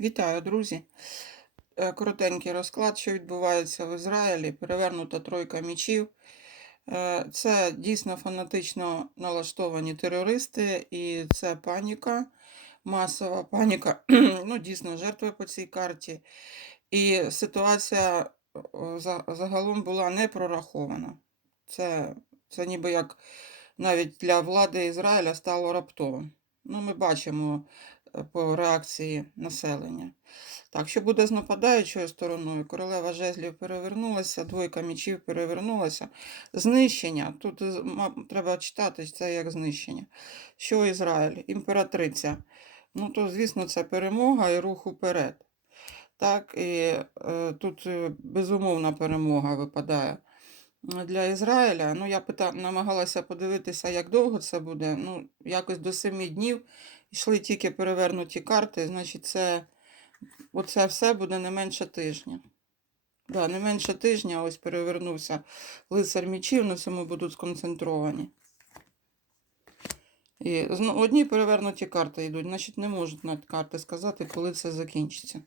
Вітаю, друзі! Е, Коротенький розклад, що відбувається в Ізраїлі. Перевернута тройка мічів. Е, Це дійсно фанатично налаштовані терористи, і це паніка, масова паніка. Ну, дійсно, жертви по цій карті. І ситуація загалом була не прорахована. Це, це ніби як навіть для влади Ізраїля стало раптовим. Ну, ми бачимо е, по реакції населення. Так, що буде з нападаючою стороною? Королева жезлів перевернулася, двойка мічів перевернулася. Знищення. Тут е, треба читати це як знищення. Що Ізраїль? Імператриця. Ну, то, звісно, це перемога і рух уперед. Так, і е, тут е, безумовна перемога випадає. Для Ізраїля, ну я пита, намагалася подивитися, як довго це буде. Ну, якось до семи днів йшли тільки перевернуті карти, значить, це оце все буде не менше тижня. Да, не менше тижня, ось перевернувся лицар мічів, на цьому будуть сконцентровані. І одні перевернуті карти йдуть, значить не можуть на карти сказати, коли це закінчиться.